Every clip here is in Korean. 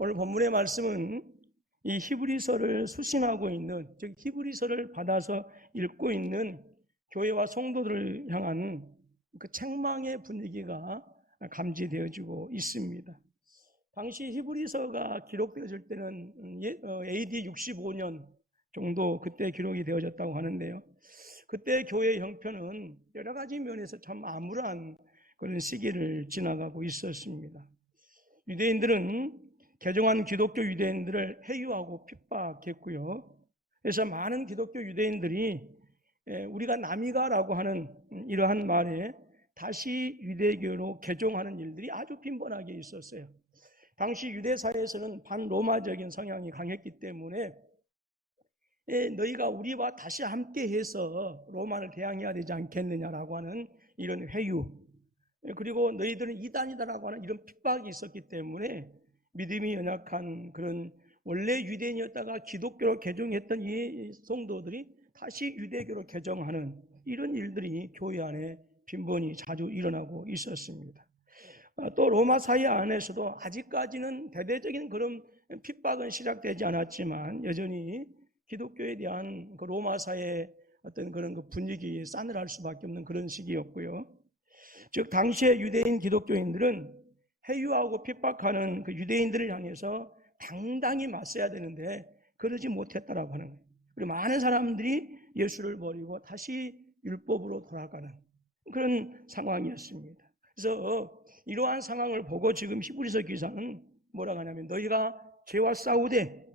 오늘 본문의 말씀은 이 히브리서를 수신하고 있는, 즉 히브리서를 받아서 읽고 있는 교회와 성도들을 향한 그 책망의 분위기가 감지되어지고 있습니다. 당시 히브리서가 기록되어질 때는 AD 65년 정도 그때 기록이 되어졌다고 하는데요. 그때 교회의 형편은 여러 가지 면에서 참 암울한 그런 시기를 지나가고 있었습니다. 유대인들은 개종한 기독교 유대인들을 해유하고 핍박했고요. 그래서 많은 기독교 유대인들이 우리가 남이가라고 하는 이러한 말에 다시 유대교로 개종하는 일들이 아주 빈번하게 있었어요. 당시 유대사회에서는 반로마적인 성향이 강했기 때문에 너희가 우리와 다시 함께해서 로마를 대항해야 되지 않겠느냐라고 하는 이런 회유, 그리고 너희들은 이단이다라고 하는 이런 핍박이 있었기 때문에 믿음이 연약한 그런 원래 유대인이었다가 기독교로 개종했던 이 성도들이 다시 유대교로 개종하는 이런 일들이 교회 안에 빈번히 자주 일어나고 있었습니다. 또 로마 사회 안에서도 아직까지는 대대적인 그런 핍박은 시작되지 않았지만 여전히 기독교에 대한 그 로마 사회의 어떤 그런 그 분위기에 싸늘할 수밖에 없는 그런 시기였고요. 즉 당시의 유대인 기독교인들은 해유하고 핍박하는 그 유대인들을 향해서 당당히 맞서야 되는데 그러지 못했다라고 하는 거예요. 그리고 많은 사람들이 예수를 버리고 다시 율법으로 돌아가는 그런 상황이었습니다. 그래서 이러한 상황을 보고 지금 히브리서 기사는 뭐라고 하냐면 너희가 죄와 싸우되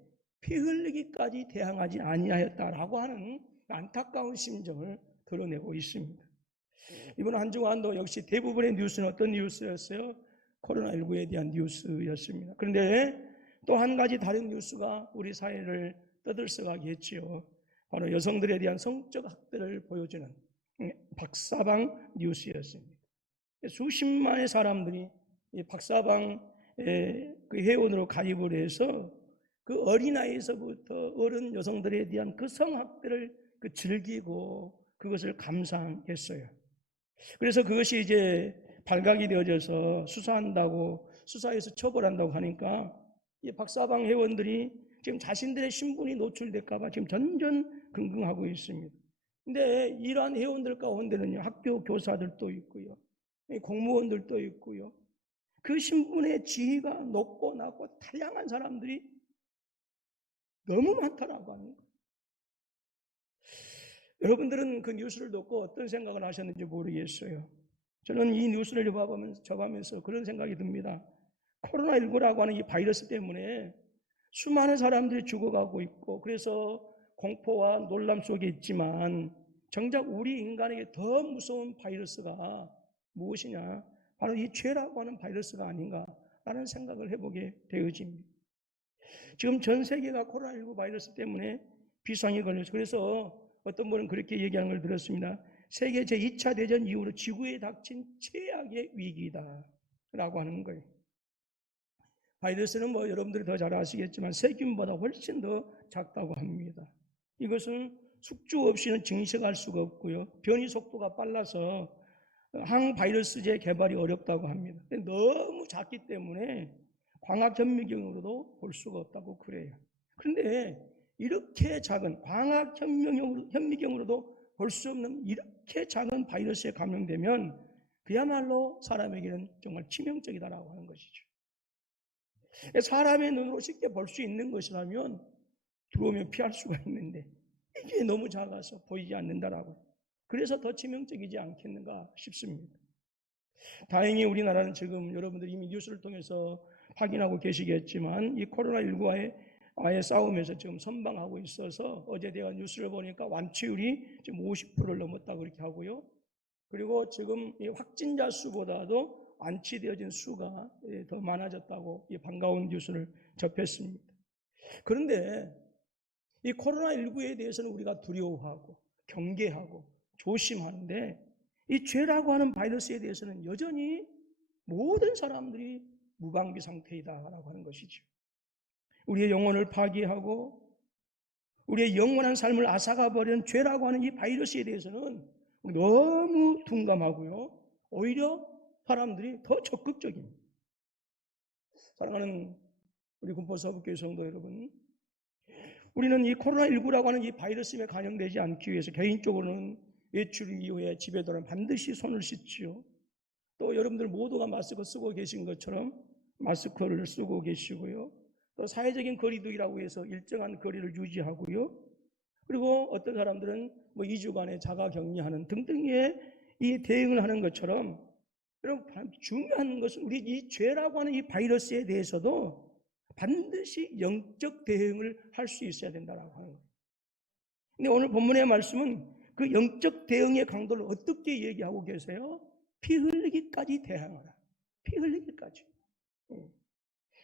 피 흘리기까지 대항하지 아니하였다라고 하는 안타까운 심정을 드러내고 있습니다. 이번 한 주간도 역시 대부분의 뉴스는 어떤 뉴스였어요? 코로나19에 대한 뉴스였습니다. 그런데 또 한 가지 다른 뉴스가 우리 사회를 떠들썩하게 했지요. 바로 여성들에 대한 성적 학대를 보여주는 박사방 뉴스였습니다. 수십만의 사람들이 박사방 그 회원으로 가입을 해서 그 어린아이에서부터 어른 여성들에 대한 그 성학대를 즐기고 그것을 감상했어요. 그래서 그것이 이제 발각이 되어져서 수사한다고, 수사해서 처벌한다고 하니까 이 박사방 회원들이 지금 자신들의 신분이 노출될까봐 지금 전전긍긍하고 있습니다. 근데 이러한 회원들 가운데는요, 학교 교사들도 있고요, 공무원들도 있고요, 그 신분의 지위가 높고 낮고 다양한 사람들이 너무 많다라고 하는 거예요. 여러분들은 그 뉴스를 듣고 어떤 생각을 하셨는지 모르겠어요. 저는 이 뉴스를 접하면서 그런 생각이 듭니다. 코로나19라고 하는 이 바이러스 때문에 수많은 사람들이 죽어가고 있고 그래서 공포와 놀람 속에 있지만 정작 우리 인간에게 더 무서운 바이러스가 무엇이냐? 바로 이 죄라고 하는 바이러스가 아닌가라는 생각을 해보게 되어집니다. 지금 전 세계가 코로나19 바이러스 때문에 비상이 걸려서 그래서 어떤 분은 그렇게 얘기하는 걸 들었습니다. 세계 제2차 대전 이후로 지구에 닥친 최악의 위기다 라고 하는 거예요. 바이러스는 뭐 여러분들이 더 잘 아시겠지만 세균보다 훨씬 더 작다고 합니다. 이것은 숙주 없이는 증식할 수가 없고요. 변이 속도가 빨라서 항바이러스제 개발이 어렵다고 합니다. 너무 작기 때문에 광학현미경으로도 볼 수가 없다고 그래요. 그런데 이렇게 작은 광학현미경으로도 볼 수 없는 이렇게 작은 바이러스에 감염되면 그야말로 사람에게는 정말 치명적이다라고 하는 것이죠. 사람의 눈으로 쉽게 볼 수 있는 것이라면 들어오면 피할 수가 있는데 이게 너무 작아서 보이지 않는다라고. 그래서 더 치명적이지 않겠는가 싶습니다. 다행히 우리나라는 지금 여러분들이 이미 뉴스를 통해서 확인하고 계시겠지만 이 코로나19와의 싸움에서 지금 선방하고 있어서 어제 내가 뉴스를 보니까 완치율이 지금 50%를 넘었다고 그렇게 하고요. 그리고 지금 이 확진자 수보다도 완치되어진 수가 더 많아졌다고 이 반가운 뉴스를 접했습니다. 그런데 이 코로나19에 대해서는 우리가 두려워하고 경계하고 조심하는데 이 죄라고 하는 바이러스에 대해서는 여전히 모든 사람들이 무방비 상태이다라고 하는 것이죠. 우리의 영혼을 파괴하고 우리의 영원한 삶을 앗아가버리는 죄라고 하는 이 바이러스에 대해서는 너무 둔감하고요. 오히려 사람들이 더 적극적입니다. 사랑하는 우리 군포사북교회 성도 여러분, 우리는 이 코로나19라고 하는 이 바이러스에 감염되지 않기 위해서 개인적으로는 외출 이후에 집에 돌아오면 반드시 손을 씻지요. 또 여러분들 모두가 마스크 쓰고 계신 것처럼 마스크를 쓰고 계시고요. 또 사회적인 거리두기라고 해서 일정한 거리를 유지하고요. 그리고 어떤 사람들은 2주간의 자가격리하는 등등의 이 대응을 하는 것처럼, 여러분 중요한 것은 우리 이 죄라고 하는 이 바이러스에 대해서도 반드시 영적 대응을 할 수 있어야 된다라고 하는 거예요. 근데 오늘 본문의 말씀은 그 영적 대응의 강도를 어떻게 얘기하고 계세요? 피 흘리기까지 대항하라. 피 흘리기까지.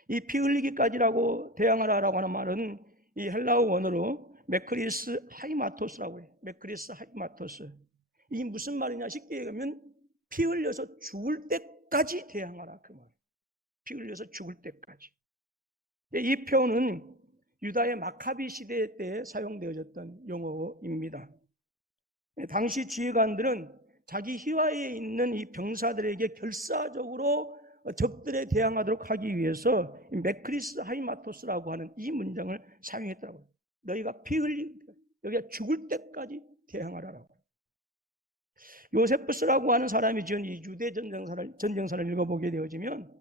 이 피 흘리기까지라고 대항하라라고 하는 말은 이 헬라어 원어로 메크리스 하이마토스라고 해요. 메크리스 하이마토스. 이게 무슨 말이냐? 쉽게 얘기하면 피 흘려서 죽을 때까지 대항하라 그 말. 피 흘려서 죽을 때까지. 이 표현은 유다의 마카비 시대 때 사용되어졌던 용어입니다. 당시 지휘관들은 자기 휘하에 있는 이 병사들에게 결사적으로 적들에 대항하도록 하기 위해서 메크리스 하이마토스라고 하는 이 문장을 사용했더라고요. 너희가 피 흘리고 여기가 죽을 때까지 대항하라라고. 요세푸스라고 하는 사람이 지은 이 유대 전쟁사를 읽어보게 되어지면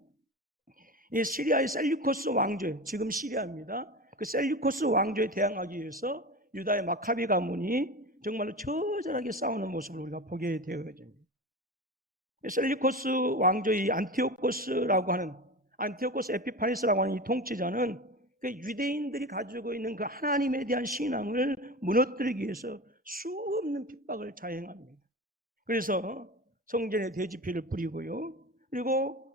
이 시리아의 셀류코스 왕조, 지금 시리아입니다. 그 셀류코스 왕조에 대항하기 위해서 유다의 마카비 가문이 정말로 처절하게 싸우는 모습을 우리가 보게 되어집니다. 셀류코스 왕조의 안티오코스라고 하는, 안티오코스 에피파니스라고 하는 이 통치자는 그 유대인들이 가지고 있는 그 하나님에 대한 신앙을 무너뜨리기 위해서 수없는 핍박을 자행합니다. 그래서 성전에 돼지피를 뿌리고요. 그리고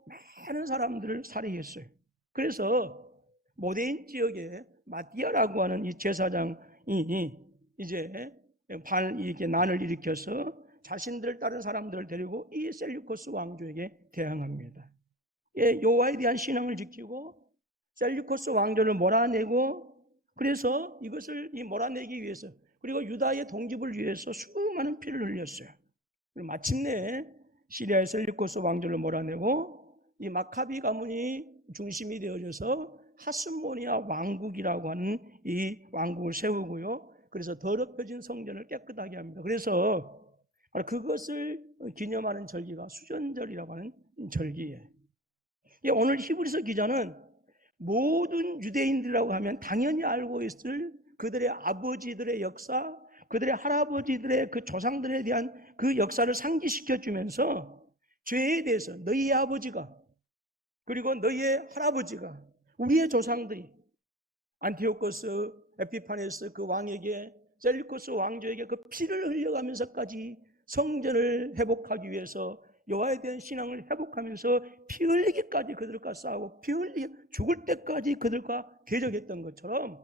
많은 사람들을 살해했어요. 그래서 모데인 지역에 마띠아라고 하는 이 제사장이 이제 이렇게 난을 일으켜서 자신들을 따른 사람들을 데리고 이 셀류코스 왕조에게 대항합니다. 여호와에 대한 신앙을 지키고 셀류코스 왕조를 몰아내고, 그래서 이것을 몰아내기 위해서, 그리고 유다의 독립을 위해서 수많은 피를 흘렸어요. 그리고 마침내 시리아의 셀류코스 왕조를 몰아내고 이 마카비 가문이 중심이 되어져서 하스모니아 왕국이라고 하는 이 왕국을 세우고요. 그래서 더럽혀진 성전을 깨끗하게 합니다. 그래서 그것을 기념하는 절기가 수전절이라고 하는 절기예요. 오늘 히브리서 기자는 모든 유대인들이라고 하면 당연히 알고 있을 그들의 아버지들의 역사, 그들의 할아버지들의 그 조상들에 대한 그 역사를 상기시켜 주면서 죄에 대해서 너희의 아버지가, 그리고 너희의 할아버지가, 우리의 조상들이 안티오코스 에피파네스 그 왕에게, 셀류코스 왕조에게 그 피를 흘려가면서까지 성전을 회복하기 위해서, 여호와에 대한 신앙을 회복하면서 피 흘리기까지 그들과 싸우고 피 흘리기 죽을 때까지 그들과 대적했던 것처럼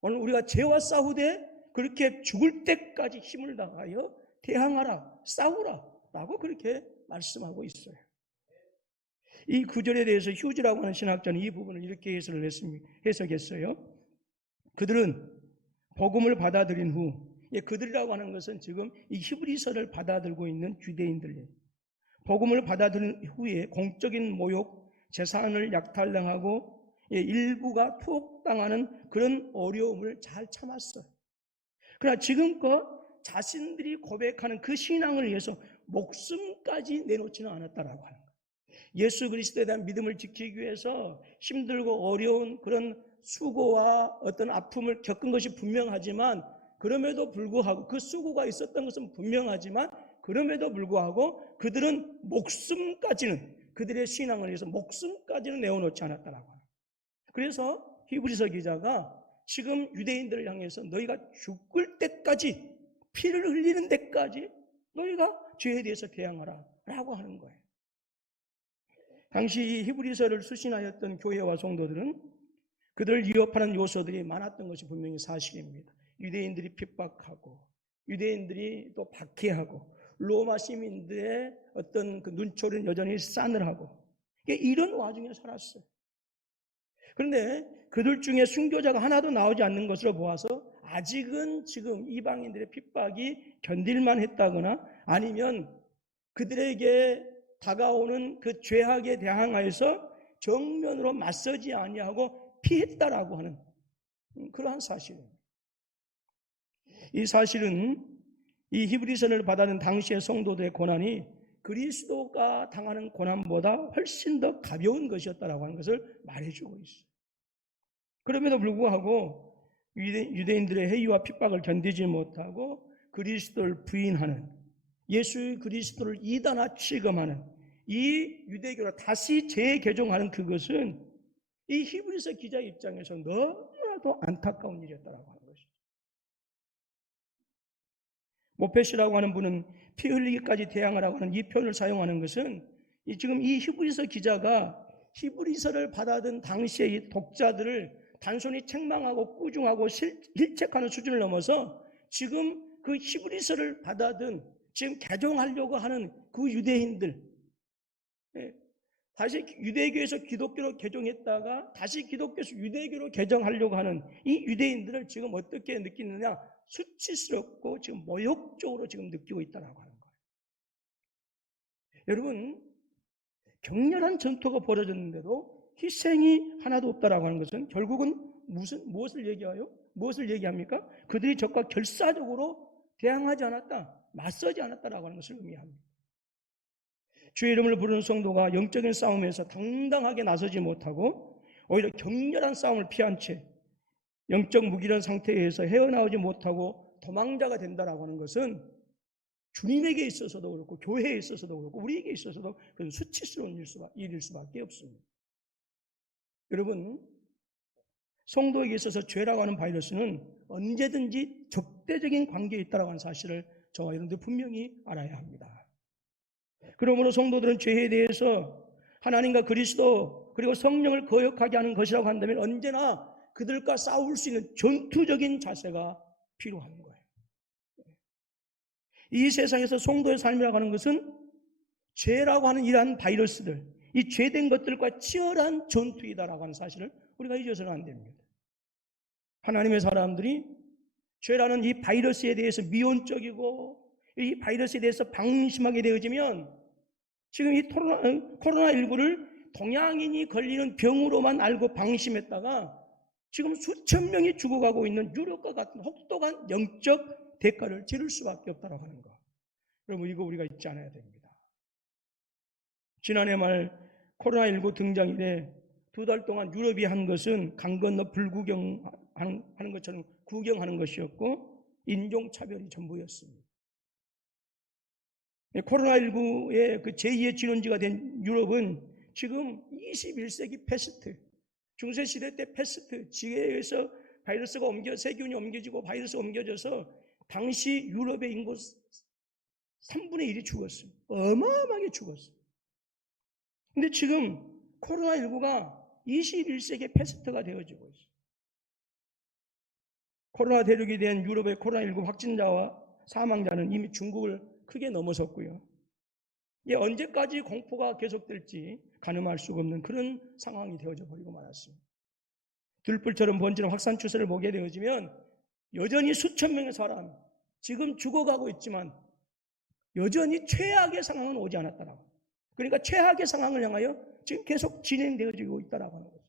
오늘 우리가 죄와 싸우되 그렇게 죽을 때까지 힘을 다하여 대항하라, 싸우라 라고 그렇게 말씀하고 있어요. 이 구절에 대해서 휴즈라고 하는 신학자는 이 부분을 이렇게 해석했어요. 그들은 복음을 받아들인 후, 그들이라고 하는 것은 지금 이 히브리서를 받아들고 있는 유대인들이에요. 복음을 받아들인 후에 공적인 모욕, 재산을 약탈당하고 일부가 투옥당하는 그런 어려움을 잘 참았어요. 그러나 지금껏 자신들이 고백하는 그 신앙을 위해서 목숨까지 내놓지는 않았다라고 하는 거예요. 예수 그리스도에 대한 믿음을 지키기 위해서 힘들고 어려운 그런 수고와 어떤 아픔을 겪은 것이 분명하지만, 그럼에도 불구하고 그 수고가 있었던 것은 분명하지만 그럼에도 불구하고 그들은 목숨까지는, 그들의 신앙을 위해서 목숨까지는 내어놓지 않았다라고 합니다. 그래서 히브리서 기자가 지금 유대인들을 향해서 너희가 죽을 때까지, 피를 흘리는 데까지 너희가 죄에 대해서 대항하라 라고 하는 거예요. 당시 히브리서를 수신하였던 교회와 성도들은 그들을 위협하는 요소들이 많았던 것이 분명히 사실입니다. 유대인들이 핍박하고, 유대인들이 또 박해하고, 로마 시민들의 어떤 그 눈초리는 여전히 싸늘하고, 이런 와중에 살았어요. 그런데 그들 중에 순교자가 하나도 나오지 않는 것으로 보아서 아직은 지금 이방인들의 핍박이 견딜만 했다거나, 아니면 그들에게 다가오는 그 죄악에 대항하여서 정면으로 맞서지 아니하고 피했다라고 하는 그러한 사실입니다. 이 사실은 이 히브리서를 받아든 당시의 성도들의 고난이 그리스도가 당하는 고난보다 훨씬 더 가벼운 것이었다라고 하는 것을 말해주고 있어요. 그럼에도 불구하고 유대인들의 해이와 핍박을 견디지 못하고 그리스도를 부인하는, 예수 그리스도를 이단화 취급하는 이 유대교를 다시 재개종하는 그것은 이 히브리서 기자의 입장에서 너무나도 안타까운 일이었다라고 하는 것이죠. 모페시라고 하는 분은 피 흘리기까지 대항하라고 하는 이 표현을 사용하는 것은 지금 이 히브리서 기자가 히브리서를 받아든 당시의 이 독자들을 단순히 책망하고 꾸중하고 일책하는 수준을 넘어서 지금 그 히브리서를 받아든 지금 개종하려고 하는 그 유대인들, 다시 유대교에서 기독교로 개종했다가 다시 기독교에서 유대교로 개종하려고 하는 이 유대인들을 지금 어떻게 느끼느냐? 수치스럽고 지금 모욕적으로 지금 느끼고 있다라고 하는 거예요. 여러분, 격렬한 전투가 벌어졌는데도 희생이 하나도 없다라고 하는 것은 결국은 무엇을 얘기해요? 무엇을 얘기합니까? 그들이 적과 결사적으로 대항하지 않았다, 맞서지 않았다라고 하는 것을 의미합니다. 주의 이름을 부르는 성도가 영적인 싸움에서 당당하게 나서지 못하고 오히려 격렬한 싸움을 피한 채 영적 무기력 상태에서 헤어나오지 못하고 도망자가 된다라고 하는 것은 주님에게 있어서도 그렇고 교회에 있어서도 그렇고 우리에게 있어서도 그런 수치스러운 일일 수밖에 없습니다. 여러분, 성도에게 있어서 죄라고 하는 바이러스는 언제든지 적대적인 관계에 있다라고 하는 사실을 저와 여러분들 분명히 알아야 합니다. 그러므로 성도들은 죄에 대해서 하나님과 그리스도 그리고 성령을 거역하게 하는 것이라고 한다면 언제나 그들과 싸울 수 있는 전투적인 자세가 필요한 거예요. 이 세상에서 성도의 삶이라고 하는 것은 죄라고 하는 이러한 바이러스들, 이 죄된 것들과 치열한 전투이다라고 하는 사실을 우리가 잊어서는 안 됩니다. 하나님의 사람들이 죄라는 이 바이러스에 대해서 미온적이고 이 바이러스에 대해서 방심하게 되어지면 지금 이 코로나19를 동양인이 걸리는 병으로만 알고 방심했다가 지금 수천 명이 죽어가고 있는 유럽과 같은 혹독한 영적 대가를 치를 수밖에 없다고 하는 거. 여러분, 이거 우리가 잊지 않아야 됩니다. 지난해 말 코로나19 등장 이래 2달 동안 유럽이 한 것은 강 건너 불구경하는 것처럼 구경하는 것이었고 인종차별이 전부였습니다. 코로나19의 그 제2의 진원지가 된 유럽은 지금 21세기 패스트, 중세시대 때 패스트, 지혜에서 바이러스가 세균이 옮겨지고 바이러스가 옮겨져서 당시 유럽의 인구 3분의 1이 죽었어요. 어마어마하게 죽었어요. 근데 지금 코로나19가 21세기의 패스트가 되어지고 있어요. 코로나 대륙이 된 유럽의 코로나19 확진자와 사망자는 이미 중국을 크게 넘어섰고요. 이게 언제까지 공포가 계속될지 가늠할 수가 없는 그런 상황이 되어져 버리고 말았습니다. 들불처럼 번지는 확산 추세를 보게 되어지면 여전히 수천 명의 사람 지금 죽어가고 있지만 여전히 최악의 상황은 오지 않았다라고. 그러니까 최악의 상황을 향하여 지금 계속 진행되어지고 있다라고 하는 거죠.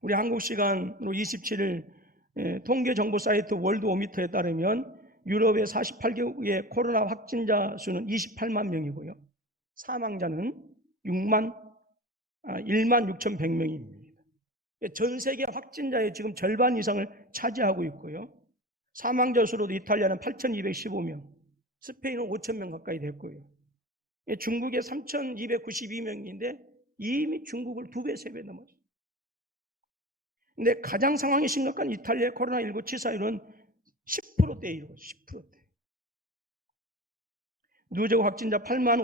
우리 한국 시간으로 27일 통계 정보 사이트 월드오미터에 따르면 유럽의 48개국의 코로나 확진자 수는 28만 명이고요. 사망자는 1만 6,100명입니다. 전 세계 확진자의 지금 절반 이상을 차지하고 있고요. 사망자 수로도 이탈리아는 8,215명, 스페인은 5,000명 가까이 됐고요. 중국의 3,292명인데 이미 중국을 2배, 3배 넘었어요. 근데 가장 상황이 심각한 이탈리아의 코로나19 치사율은 10%대에 이르고 10%대. 누적 확진자 8만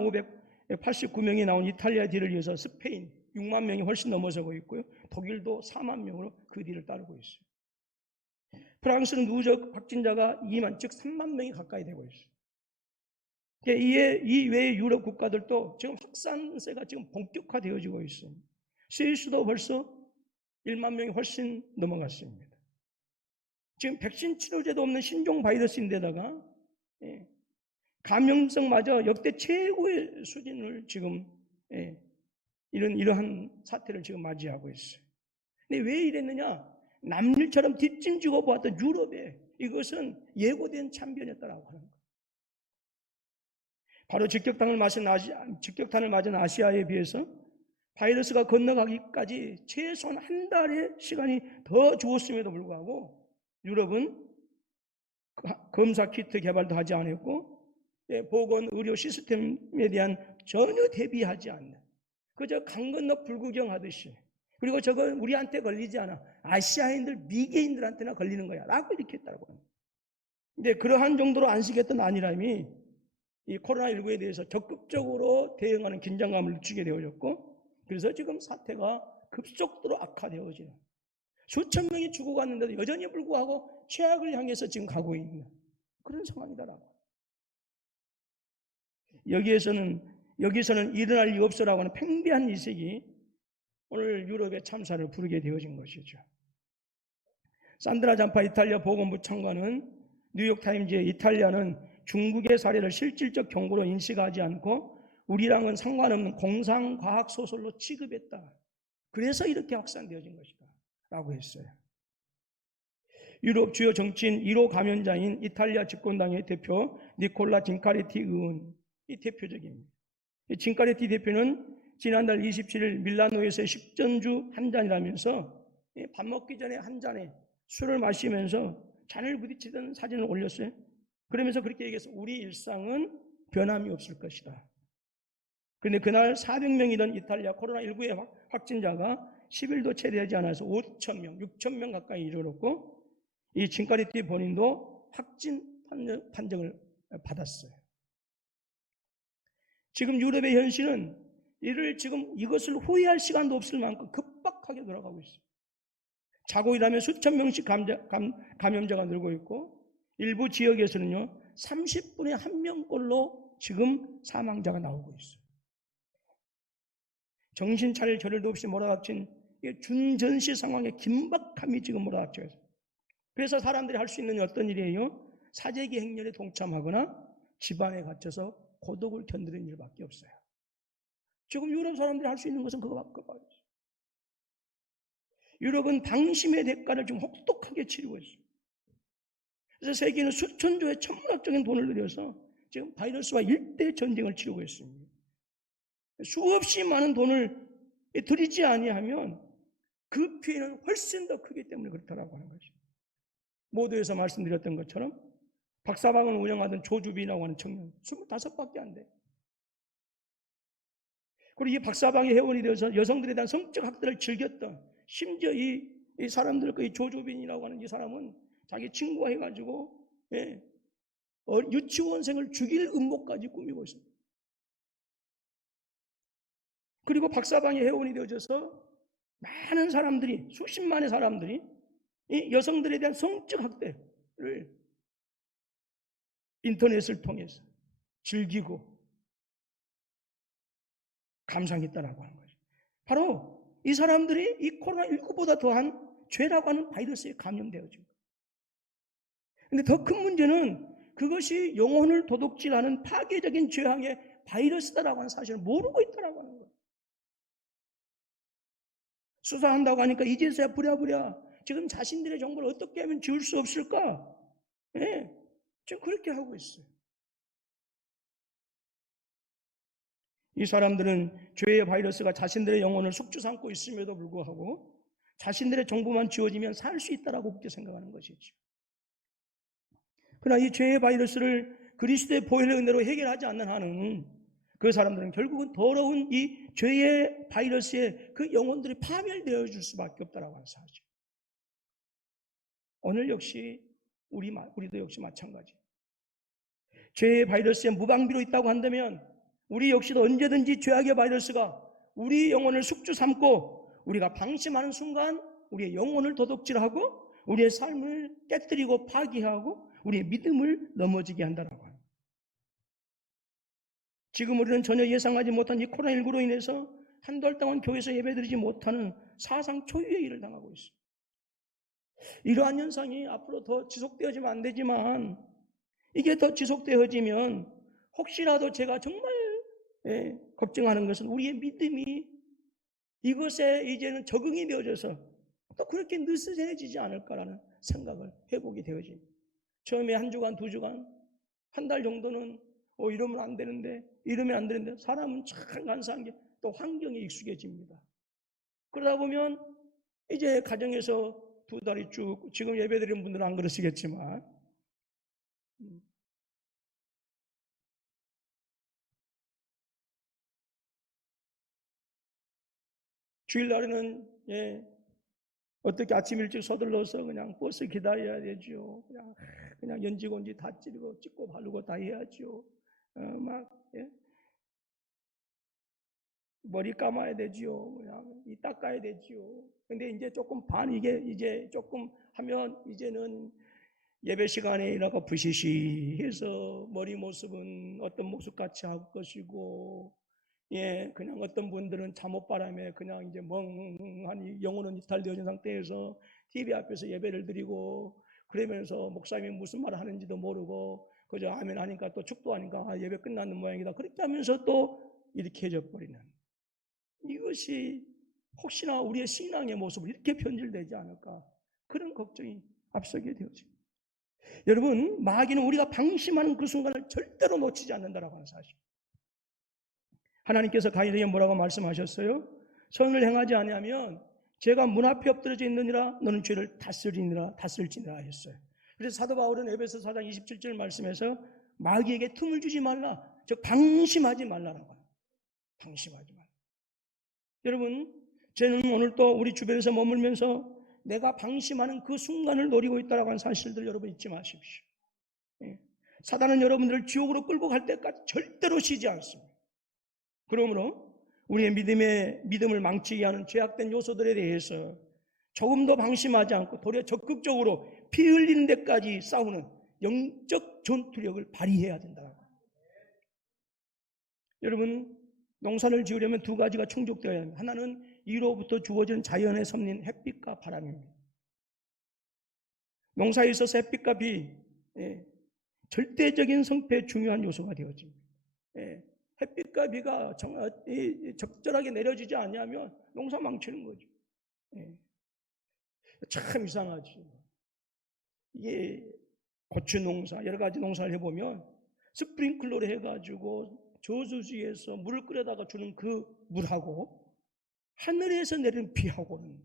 589명이 나온 이탈리아 뒤를 이어서 스페인 6만 명이 훨씬 넘어서고 있고요. 독일도 4만 명으로 그 뒤를 따르고 있어요. 프랑스는 누적 확진자가 2만, 즉 3만 명이 가까이 되고 있어요. 이 외의 유럽 국가들도 지금 확산세가 지금 본격화되어지고 있어요. 스위스도 벌써 1만 명이 훨씬 넘어갔습니다. 지금 백신 치료제도 없는 신종 바이러스인데다가 감염성마저 역대 최고의 수준을 지금 이러한 사태를 지금 맞이하고 있어요. 근데 왜 이랬느냐? 남일처럼 뒷짐지고 보았던 유럽에 이것은 예고된 참변이었다라고 하는 거예요. 바로 직격탄을 맞은 아시아에 비해서 바이러스가 건너가기까지 최소한 한 달의 시간이 더 주었음에도 불구하고 유럽은 검사 키트 개발도 하지 않았고 보건 의료 시스템에 대한 전혀 대비하지 않는, 그저 강 건너 불구경하듯이, 그리고 저건 우리한테 걸리지 않아, 아시아인들 미개인들한테나 걸리는 거야 라고 이렇게 했다고 합니다. 근데 그러한 정도로 안식했던 안일함이 이 코로나19에 대해서 적극적으로 대응하는 긴장감을 늦추게 되어졌고, 그래서 지금 사태가 급속도로 악화되어지는, 수천 명이 죽어갔는데도 여전히 불구하고 최악을 향해서 지금 가고 있는 그런 상황이다라고. 여기서는 일어날 리 없어라고 하는 팽배한 이색이 오늘 유럽의 참사를 부르게 되어진 것이죠. 산드라 잠파 이탈리아 보건부 장관은 뉴욕타임즈에 이탈리아는 중국의 사례를 실질적 경고로 인식하지 않고 우리랑은 상관없는 공상과학 소설로 취급했다. 그래서 이렇게 확산되어진 것이다 라고 했어요. 유럽 주요 정치인 1호 감염자인 이탈리아 집권당의 대표 니콜라 진카레티 의원, 이 대표적입니다. 진카레티 대표는 지난달 27일 밀라노에서의 식전주 한 잔이라면서 밥 먹기 전에 한 잔에 술을 마시면서 잔을 부딪히던 사진을 올렸어요. 그러면서 그렇게 얘기해서 우리 일상은 변함이 없을 것이다. 그런데 그날 400명이던 이탈리아 코로나19의 확진자가 10일도 채 되지 않아서 5,000명, 6,000명 가까이 이르렀고 이 진카레티 본인도 확진 판정을 받았어요. 지금 유럽의 현실은 이것을 후회할 시간도 없을 만큼 급박하게 돌아가고 있어요. 자고 일하면 수천 명씩 감염자가 늘고 있고 일부 지역에서는요 30분에 1명꼴로 지금 사망자가 나오고 있어요. 정신 차릴 겨를도 없이 몰아닥친 준전시 상황의 긴박함이 지금 몰아닥쳐 있어요. 그래서 사람들이 할 수 있는 어떤 일이에요? 사재기 행렬에 동참하거나 집안에 갇혀서 고독을 견디는 일밖에 없어요. 지금 유럽 사람들이 할 수 있는 것은 그거밖에 없어요. 유럽은 방심의 대가를 좀 혹독하게 치르고 있어요. 그래서 세계는 수천조의 천문학적인 돈을 들여서 지금 바이러스와 일대 전쟁을 치르고 있습니다. 수없이 많은 돈을 들이지 아니하면 그 피해는 훨씬 더 크기 때문에 그렇다라고 하는 것입니다. 모두에서 말씀드렸던 것처럼 박사방을 운영하던 조주빈이라고 하는 청년 25밖에 안 돼. 그리고 이 박사방의 회원이 되어서 여성들에 대한 성적 학대를 즐겼던, 심지어 이 사람들, 이 조주빈이라고 하는 이 사람은 자기 친구가 해가지고 유치원생을 죽일 음모까지 꾸미고 있습니다. 그리고 박사방의 회원이 되어져서 많은 사람들이, 수십만의 사람들이 이 여성들에 대한 성적 학대를 인터넷을 통해서 즐기고 감상했다라고 하는 거죠. 바로 이 사람들이 이 코로나19보다 더한 죄라고 하는 바이러스에 감염되어진 거예요. 그런데 더 큰 문제는 그것이 영혼을 도둑질하는 파괴적인 죄악의 바이러스다라고 하는 사실을 모르고 있다라고 하는 거예요. 수사한다고 하니까 이제서야 부랴부랴 지금 자신들의 정보를 어떻게 하면 지울 수 없을까? 지금 그렇게 하고 있어요. 이 사람들은 죄의 바이러스가 자신들의 영혼을 숙주 삼고 있음에도 불구하고 자신들의 정보만 지워지면 살 수 있다라고 그렇게 생각하는 것이죠. 그러나 이 죄의 바이러스를 그리스도의 보혈의 은혜로 해결하지 않는 한은 그 사람들은 결국은 더러운 이 죄의 바이러스에 그 영혼들이 파멸되어 줄 수밖에 없다라고 하는 사실. 오늘 역시 우리도 역시 마찬가지. 죄의 바이러스에 무방비로 있다고 한다면 우리 역시도 언제든지 죄악의 바이러스가 우리 영혼을 숙주 삼고 우리가 방심하는 순간 우리의 영혼을 도둑질하고 우리의 삶을 깨뜨리고 파괴하고 우리의 믿음을 넘어지게 한다라고 합니다. 지금 우리는 전혀 예상하지 못한 이 코로나19로 인해서 한 달 동안 교회에서 예배드리지 못하는 사상 초유의 일을 당하고 있습니다. 이러한 현상이 앞으로 더 지속되어지면 안 되지만 이게 더 지속되어지면 혹시라도 제가 정말 걱정하는 것은 우리의 믿음이 이것에 이제는 적응이 되어져서 또 그렇게 느슨해지지 않을까라는 생각을 해보게 되어집니다. 처음에 한 주간, 두 주간, 한 달 정도는 이러면 안 되는데, 이러면 안 되는데, 사람은 참 간사한 게 또 환경에 익숙해집니다. 그러다 보면 이제 가정에서 두 달이 쭉, 지금 예배드리는 분들은 안 그러시겠지만, 주일날에는 어떻게 아침 일찍 서둘러서 그냥 버스 기다려야 되죠. 그냥 연지곤지 다 찌르고 찍고 바르고 다 해야죠. 머리 감아야 되지요. 그냥 이 닦아야 되지요. 근데 이제 조금 이게 이제 조금 하면 이제는 예배 시간에 일어나가 부시시해서 머리 모습은 어떤 모습 같이 할 것이고, 그냥 어떤 분들은 잠옷바람에 그냥 이제 멍하니 영혼은 이탈되어진 상태에서 TV 앞에서 예배를 드리고, 그러면서 목사님이 무슨 말을 하는지도 모르고 그저 아멘 하니까 또 축도하니까 예배 끝나는 모양이다. 그렇게 하면서 또 이렇게 해져 버리는, 이것이 혹시나 우리의 신앙의 모습을 이렇게 변질되지 않을까, 그런 걱정이 앞서게 되어집니다. 여러분, 마귀는 우리가 방심하는 그 순간을 절대로 놓치지 않는다라고 하는 사실. 하나님께서 가인에게 뭐라고 말씀하셨어요? 선을 행하지 아니하면 죄가 문 앞에 엎드러져 있느니라 너는 죄를 다스릴지니라 하셨어요. 그래서 사도 바울은 에베소 4장 27절 말씀에서 마귀에게 틈을 주지 말라, 즉 방심하지 말라라고 합니다. 방심하지 말라. 여러분, 저는 오늘 또 우리 주변에서 머물면서 내가 방심하는 그 순간을 노리고 있다라고 하는 사실들 여러분 잊지 마십시오. 사단은 여러분들을 지옥으로 끌고 갈 때까지 절대로 쉬지 않습니다. 그러므로 우리의 믿음을 망치게 하는 죄악된 요소들에 대해서 조금 더 방심하지 않고 도리어 적극적으로 피 흘리는 데까지 싸우는 영적 전투력을 발휘해야 된다. 여러분, 농사를 지으려면 두 가지가 충족되어야 합니다. 하나는 이로부터 주어지는 자연의 섭리인 햇빛과 바람입니다. 농사에 있어서 햇빛과 비, 절대적인 성패의 중요한 요소가 되어집니다. 햇빛과 비가 적절하게 내려지지 않으면 농사 망치는 거죠. 참 이상하지. 이게 고추 농사, 여러 가지 농사를 해보면 스프링클러를 해가지고 저수지에서 물을 끓여다가 주는 그 물하고 하늘에서 내리는 비하고는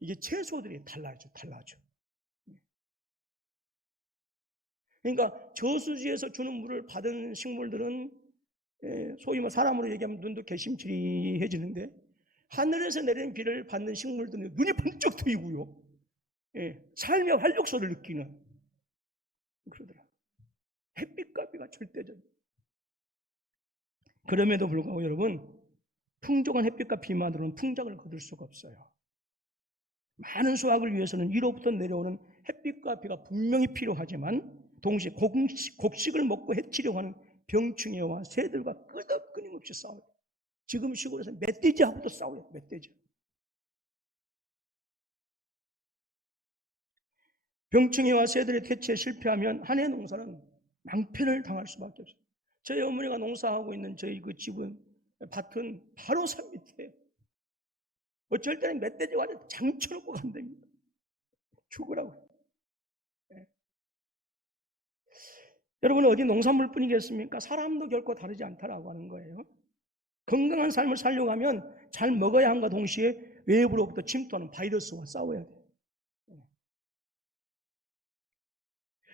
이게 채소들이 달라져. 그러니까 저수지에서 주는 물을 받은 식물들은 소위 사람으로 얘기하면 눈도 개심치리해지는데, 하늘에서 내리는 비를 받는 식물들은 눈이 번쩍 트이고요, 삶의 활력소를 느끼는, 그러더라. 햇빛과 비가 절대적. 그럼에도 불구하고 여러분, 풍족한 햇빛과 비만으로는 풍작을 거둘 수가 없어요. 많은 수확을 위해서는 위로부터 내려오는 햇빛과 비가 분명히 필요하지만 동시에 곡식을 먹고 해치려고 하는 병충해와 새들과 끊임없이 싸워요. 지금 시골에서 멧돼지하고도 싸워요. 멧돼지. 병충해와 새들의 퇴치에 실패하면 한 해 농사는 낭패를 당할 수밖에 없어요. 저희 어머니가 농사하고 있는 저희 그 집은 밭은 바로 산 밑에 어쩔 때는 멧돼지가 와서 장쳐놓고 간답니다. 죽으라고. 여러분, 어디 농산물뿐이겠습니까? 사람도 결코 다르지 않다라고 하는 거예요. 건강한 삶을 살려고 하면 잘 먹어야 함과 동시에 외부로부터 침투하는 바이러스와 싸워야 돼요.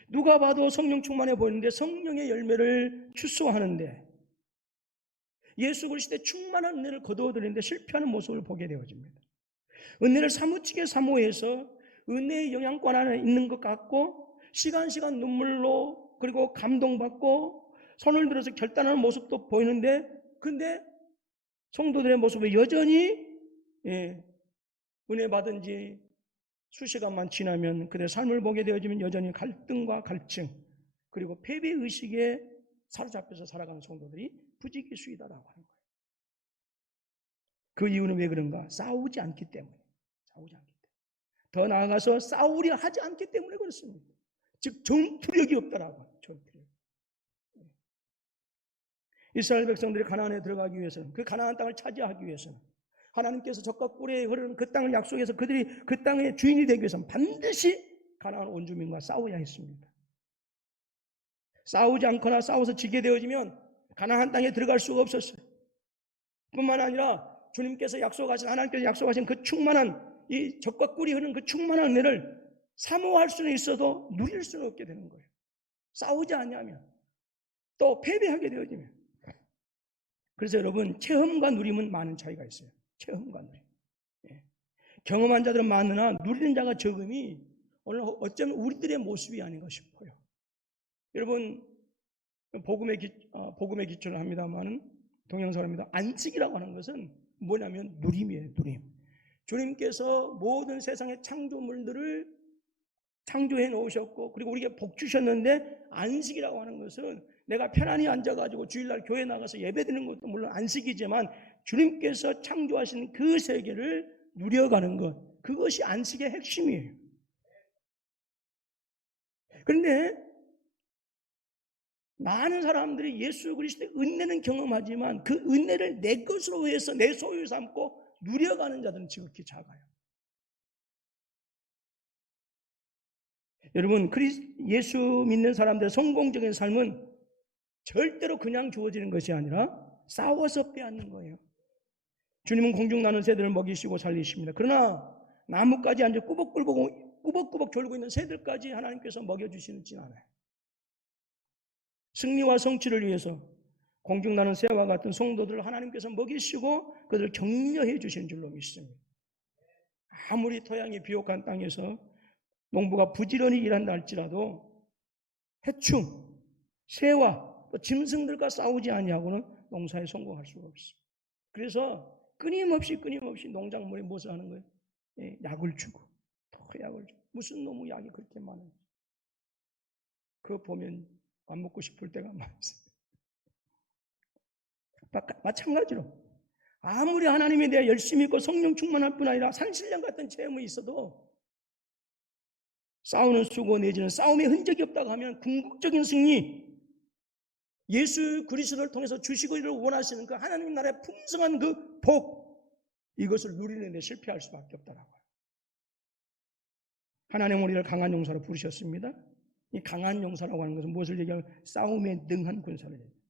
누가 봐도 성령 충만해 보이는데 성령의 열매를 추수하는데, 예수 그리스도의 충만한 은혜를 거두어들이는데 실패하는 모습을 보게 되어집니다. 은혜를 사무치게 사모해서 은혜의 영향권 안에 있는 것 같고, 시간 눈물로 그리고 감동받고 손을 들어서 결단하는 모습도 보이는데, 근데 성도들의 모습에 여전히 은혜 받은 지 수시간만 지나면 그들의 삶을 보게 되어지면 여전히 갈등과 갈증 그리고 패배의식에 사로잡혀서 살아가는 성도들이 부지기수이다라고 하는 거예요. 그 이유는 왜 그런가? 싸우지 않기 때문에. 더 나아가서 싸우려 하지 않기 때문에 그렇습니다. 즉 전투력이 없다라고. 전투력. 이스라엘 백성들이 가나안에 들어가기 위해서는, 그 가나안 땅을 차지하기 위해서는 하나님께서 적과 꿀에 흐르는 그 땅을 약속해서 그들이 그 땅의 주인이 되기 위해서는 반드시 가나안 원주민과 싸워야 했습니다. 싸우지 않거나 싸워서 지게 되어지면 가나안 땅에 들어갈 수가 없었어요. 뿐만 아니라 주님께서 약속하신, 하나님께서 약속하신 그 충만한, 이 적과 꿀이 흐르는 그 충만한 은혜를 사모할 수는 있어도 누릴 수는 없게 되는 거예요. 싸우지 않냐면, 또 패배하게 되어지면. 그래서 여러분, 체험과 누림은 많은 차이가 있어요. 체험과 누림. 예. 경험한 자들은 많으나 누리는 자가 적음이 오늘 어쩌면 우리들의 모습이 아닌가 싶어요. 여러분, 복음의 기초를 합니다만은 동영상입니다. 안식이라고 하는 것은 뭐냐면 누림이에요. 누림. 주님께서 모든 세상의 창조물들을 창조해 놓으셨고, 그리고 우리에게 복 주셨는데, 안식이라고 하는 것은 내가 편안히 앉아가지고 주일날 교회 나가서 예배드리는 것도 물론 안식이지만, 주님께서 창조하신 그 세계를 누려가는 것, 그것이 안식의 핵심이에요. 그런데 많은 사람들이 예수 그리스도의 은혜는 경험하지만 그 은혜를 내 것으로 해서 내 소유 삼고 누려가는 자들은 지극히 작아요. 여러분, 예수 믿는 사람들의 성공적인 삶은 절대로 그냥 주어지는 것이 아니라 싸워서 빼앗는 거예요. 주님은 공중 나는 새들을 먹이시고 살리십니다. 그러나 나뭇가지 앉아 꾸벅꾸벅 졸고 있는 새들까지 하나님께서 먹여주시진 않아요. 승리와 성취를 위해서 공중 나는 새와 같은 성도들을 하나님께서 먹이시고 그들을 격려해 주시는 줄로 믿습니다. 아무리 토양이 비옥한 땅에서 농부가 부지런히 일한다 할지라도 해충, 새와 또 짐승들과 싸우지 아니하고는 농사에 성공할 수가 없습니다. 그래서 끊임없이 농작물에 무엇을 하는 거예요? 약을 주고 또 약을 주고. 무슨 놈의 약이 그렇게 많은지 그거 보면 안 먹고 싶을 때가 많습니다. 마찬가지로 아무리 하나님에 대해 열심히 있고 성령 충만할 뿐 아니라 산신령 같은 체험이 있어도 싸우는 수고 내지는 싸움의 흔적이 없다고 하면 궁극적인 승리, 예수 그리스도를 통해서 주시기를 원하시는 그 하나님 나라의 풍성한 그 복, 이것을 누리는 데 실패할 수밖에 없다라고요. 하나님은 우리를 강한 용사로 부르셨습니다. 이 강한 용사라고 하는 것은 무엇을 얘기하면 싸움에 능한 군사를 얘기합니다.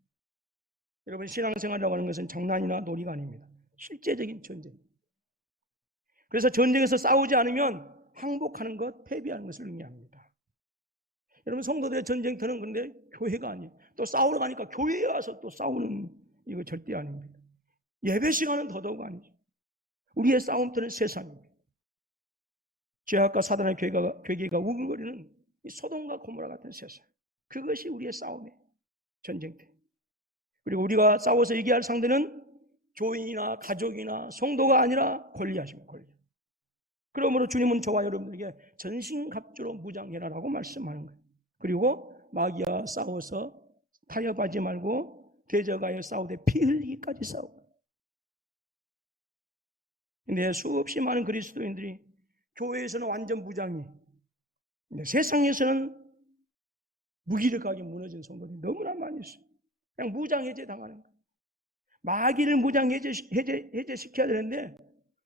여러분, 신앙생활이라고 하는 것은 장난이나 놀이가 아닙니다. 실제적인 전쟁. 그래서 전쟁에서 싸우지 않으면 항복하는 것, 패배하는 것을 의미합니다. 여러분, 성도들의 전쟁터는 그런데 교회가 아니에요. 또 싸우러 가니까 교회에 와서 또 싸우는, 이거 절대 아닙니다. 예배 시간은 더더욱 아니죠. 우리의 싸움터는 세상입니다. 죄악과 사단의 괴계가 우글거리는 이 소돔과 고모라 같은 세상. 그것이 우리의 싸움의 전쟁터. 그리고 우리가 싸워서 얘기할 상대는 교인이나 가족이나 성도가 아니라 골리앗입니다. 골리앗. 그러므로 주님은 저와 여러분들에게 전신갑주로 무장해라라고 말씀하는 거예요. 그리고 마귀와 싸워서 타협하지 말고 대적하여 싸우되 피 흘리기까지 싸우고. 근데 수없이 많은 그리스도인들이 교회에서는 완전 무장이, 근데 세상에서는 무기력하게 무너진 성도들이 너무나 많이 있어요. 그냥 무장해제 당하는 거예요. 마귀를 무장해제시켜야 되는데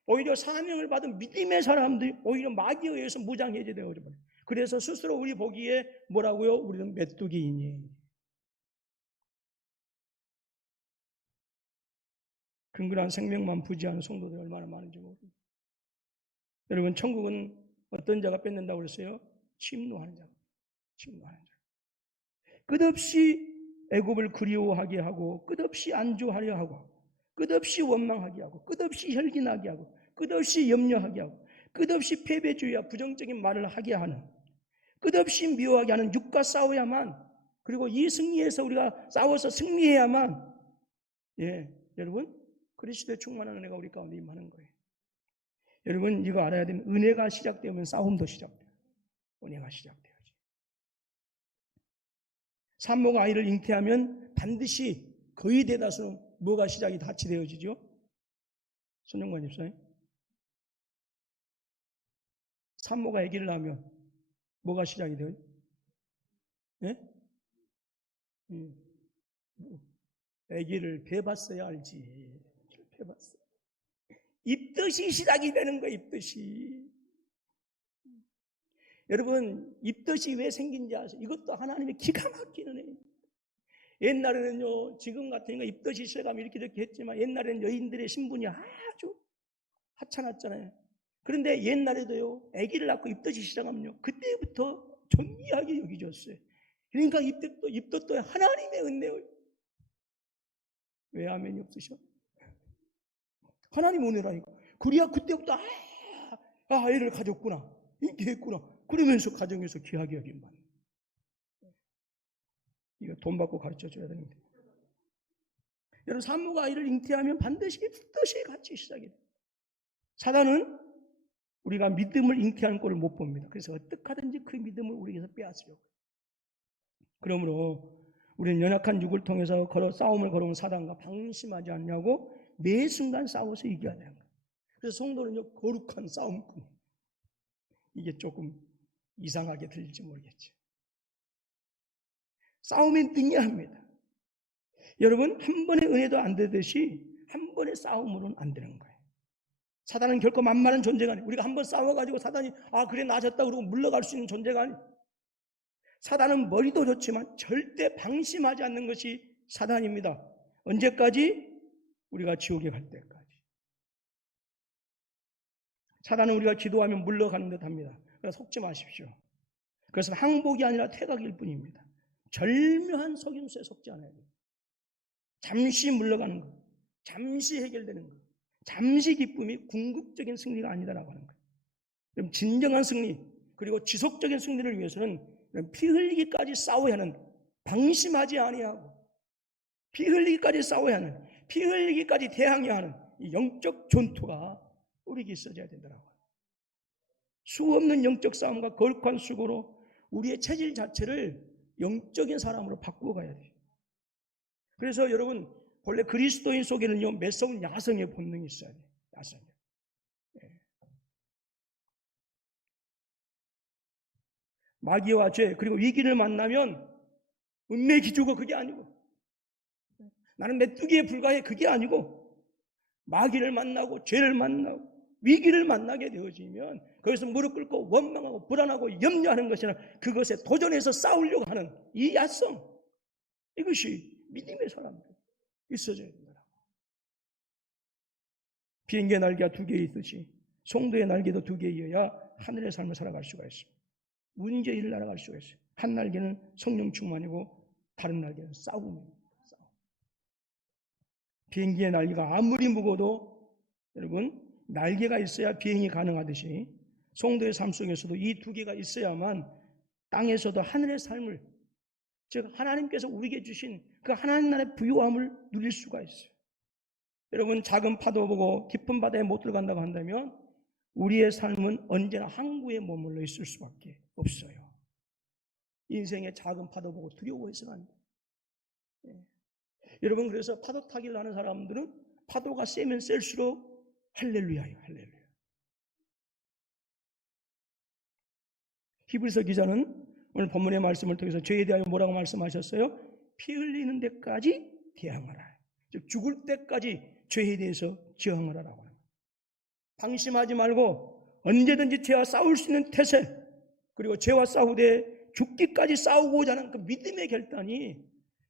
오히려 사명을 받은 믿음의 사람들이 오히려 마귀에 의해서 무장해제되어 버려요. 그래서 스스로 우리 보기에 뭐라고요? 우리는 메뚜기이니. 근근한 생명만 부지하는 성도들이 얼마나 많은지 모릅니다. 여러분, 천국은 어떤 자가 뺏는다고 그랬어요? 침노하는 자. 침노하는 자. 끝없이 애굽을 그리워하게 하고, 끝없이 안주하려 하고, 끝없이 원망하게 하고, 끝없이 혈기나게 하고, 끝없이 염려하게 하고, 끝없이 패배주의와 부정적인 말을 하게 하는, 끝없이 미워하게 하는 육과 싸워야만, 그리고 이 승리에서 우리가 싸워서 승리해야만, 여러분, 그리스도의 충만한 은혜가 우리 가운데 임하는 거예요. 여러분, 이거 알아야 되는, 은혜가 시작되면 싸움도 시작돼요. 은혜가 시작돼야지. 산모가 아이를 잉태하면 반드시 거의 대다수는 뭐가 시작이 같이 되어지죠? 손정관 집사님, 산모가 아기를 낳으면 뭐가 시작이 돼요? 예? 아기를 배 봤어야 알지. 배 봤어. 입덧이 시작이 되는 거예요. 입덧이. 여러분, 입덧이 왜 생긴지 아세요? 이것도 하나님의 기가 막히는 애예요. 옛날에는요, 지금 같은 거 입덧이 시작하면 이렇게 저렇게 했지만 옛날에는 여인들의 신분이 아주 하찮았잖아요. 그런데 옛날에도요, 아기를 낳고 입덧이 시작하면요, 그때부터 존귀하게 여기졌어요. 그러니까 입덧도 하나님의 은혜예요. 왜 아멘이 없으셔? 하나님 은혜라니까. 그래야 그때부터 아이를 가졌구나, 인기했구나, 그러면서 가정에서 귀하게 여김만. 이거 돈 받고 가르쳐줘야 되는데. 여러분, 산모가 아이를 잉태하면 반드시 입덧이 같이 시작이 돼요. 사단은 우리가 믿음을 잉태하는 꼴을 못 봅니다. 그래서 어떻게 하든지 그 믿음을 우리에게서 빼앗으려고. 그러므로 우리는 연약한 육을 통해서 싸움을 걸어온 사단과 방심하지 않냐고 매 순간 싸워서 이겨야 되는 거예요. 그래서 성도는요, 거룩한 싸움꾼. 이게 조금 이상하게 들릴지 모르겠죠. 싸움이 능해합니다. 여러분, 한 번의 은혜도 안 되듯이 한 번의 싸움으로는 안 되는 거예요. 사단은 결코 만만한 존재가 아니에요. 우리가 한번 싸워가지고 사단이 그래 나졌다 그러고 물러갈 수 있는 존재가 아니에요. 사단은 머리도 좋지만 절대 방심하지 않는 것이 사단입니다. 언제까지? 우리가 지옥에 갈 때까지. 사단은 우리가 기도하면 물러가는 듯 합니다. 그래서 속지 마십시오. 그것은 항복이 아니라 퇴각일 뿐입니다. 절묘한 속임수에 속지 않아야 돼요. 잠시 물러가는 것, 잠시 해결되는 것, 잠시 기쁨이 궁극적인 승리가 아니다라고 하는 거예요. 그럼 진정한 승리, 그리고 지속적인 승리를 위해서는 피 흘리기까지 싸워야 하는, 방심하지 아니하고 피 흘리기까지 싸워야 하는, 피 흘리기까지 대항해야 하는 이 영적 전투가 우리에게 있어져야 된다고. 수없는 영적 싸움과 거룩한 수고로 우리의 체질 자체를 영적인 사람으로 바꾸어 가야 돼요. 그래서 여러분, 본래 그리스도인 속에는요, 매서운 야성의 본능이 있어야 돼요. 야성. 마귀와 죄, 그리고 위기를 만나면 은매 기주고 그게 아니고, 나는 메뚜기에 불과해 그게 아니고, 마귀를 만나고 죄를 만나고 위기를 만나게 되어지면 거기서 무릎 꿇고 원망하고 불안하고 염려하는 것이나 그것에 도전해서 싸우려고 하는 이 야성, 이것이 믿음의 사람들 있어져야 된다. 비행기의 날개가 2개 있듯이 성도의 날개도 2개여야 하늘의 삶을 살아갈 수가 있습니다. 문제일을 날아갈 수가 있어요. 한 날개는 성령 충만이고 다른 날개는 싸움입니다. 비행기의 날개가 아무리 무거워도 여러분, 날개가 있어야 비행이 가능하듯이 성도의 삶 속에서도 이 2개가 있어야만 땅에서도 하늘의 삶을, 즉 하나님께서 우리에게 주신 그 하나님 나라의 부유함을 누릴 수가 있어요. 여러분, 작은 파도 보고 깊은 바다에 못 들어간다고 한다면 우리의 삶은 언제나 항구에 머물러 있을 수밖에 없어요. 인생의 작은 파도 보고 두려워해서는 안 돼요. 여러분, 그래서 파도 타기를 하는 사람들은 파도가 세면 셀수록 할렐루야예요. 할렐루야. 히브리서 기자는 오늘 본문의 말씀을 통해서 죄에 대하여 뭐라고 말씀하셨어요? 피 흘리는 데까지 대항하라. 즉 죽을 때까지 죄에 대해서 저항하라라고 합니다. 방심하지 말고 언제든지 죄와 싸울 수 있는 태세, 그리고 죄와 싸우되 죽기까지 싸우고자 하는 그 믿음의 결단이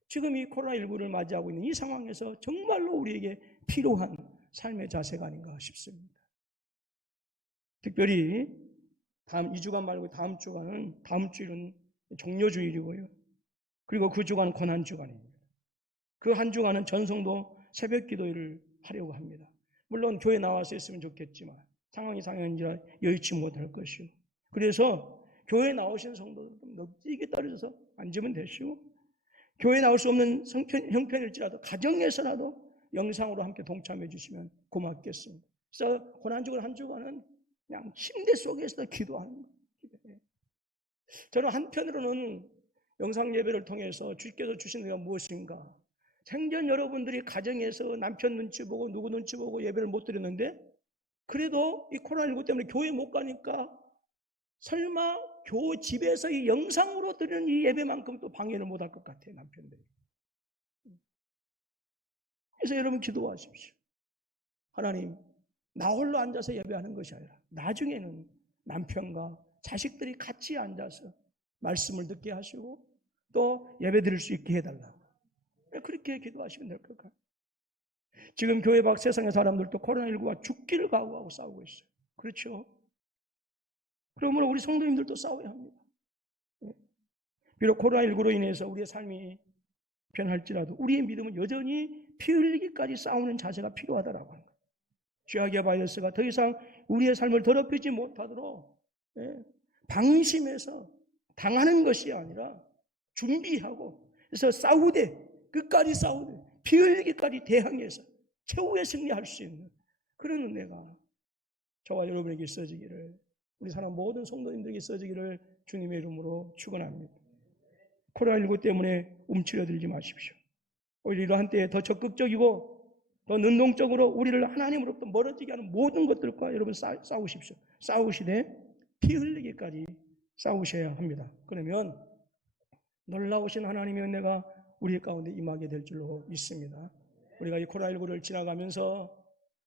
지금 이 코로나19를 맞이하고 있는 이 상황에서 정말로 우리에게 필요한 삶의 자세가 아닌가 싶습니다. 특별히 다음 2주간 말고 다음 주간은, 다음 주일은 종료주일이고요. 그리고 그 주간은 고난주간입니다. 그 한 주간은 전성도 새벽 기도회를 하려고 합니다. 물론 교회 나와서 했으면 좋겠지만 상황이 상황인지라 여의치 못할 것이요. 그래서 교회 나오신 성도들 좀 넉넉히 떨어져서 앉으면 되시고, 교회 나올 수 없는 형편일지라도 가정에서라도 영상으로 함께 동참해 주시면 고맙겠습니다. 그래서 고난주간 한 주간은 그냥 침대 속에서 기도하는 거예요. 저는 한편으로는 영상 예배를 통해서 주께서 주신 은혜가 무엇인가, 생전 여러분들이 가정에서 남편 눈치 보고 누구 눈치 보고 예배를 못 드렸는데 그래도 이 코로나19 때문에 교회 못 가니까 설마 집에서 이 영상으로 드리는 이 예배만큼 또 방해를 못 할 것 같아요, 남편들이. 그래서 여러분 기도하십시오. 하나님, 나 홀로 앉아서 예배하는 것이 아니라 나중에는 남편과 자식들이 같이 앉아서 말씀을 듣게 하시고 또 예배 드릴 수 있게 해달라고. 그렇게 기도하시면 될 것 같아요. 지금 교회 밖 세상의 사람들도 코로나19가 죽기를 각오하고 싸우고 있어요. 그렇죠? 그러므로 우리 성도님들도 싸워야 합니다. 비록 코로나19로 인해서 우리의 삶이 변할지라도 우리의 믿음은 여전히 피 흘리기까지 싸우는 자세가 필요하다라고 하는 거예요. 죄악의 바이러스가 더 이상 우리의 삶을 더럽히지 못하도록 방심해서 당하는 것이 아니라 준비하고, 그래서 싸우되, 끝까지 싸우되, 피 흘리기까지 대항해서 최후의 승리할 수 있는 그런 은혜가 저와 여러분에게 있어지기를, 우리 사람 모든 성도님들에게 있어지기를 주님의 이름으로 축원합니다. 코로나19 때문에 움츠려들지 마십시오. 오히려 이러한 때에 더 적극적이고 더 능동적으로 우리를 하나님으로부터 멀어지게 하는 모든 것들과 여러분 싸우십시오. 싸우시되 피 흘리기까지 싸우셔야 합니다. 그러면 놀라우신 하나님의 은혜가 우리 가운데 임하게 될 줄로 믿습니다. 우리가 이 코로나19를 지나가면서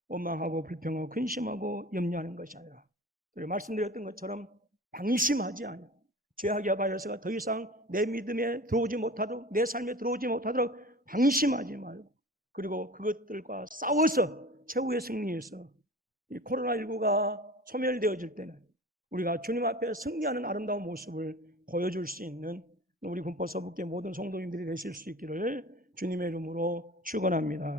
원망하고 불평하고 근심하고 염려하는 것이 아니라, 말씀드렸던 것처럼 방심하지 않아 죄악의 바이러스가 더 이상 내 믿음에 들어오지 못하도록, 내 삶에 들어오지 못하도록 방심하지 말고, 그리고 그것들과 싸워서 최후의 승리에서 이 코로나19가 소멸되어질 때는 우리가 주님 앞에 승리하는 아름다운 모습을 보여줄 수 있는 우리 군포 서북계 모든 성도님들이 되실 수 있기를 주님의 이름으로 축원합니다.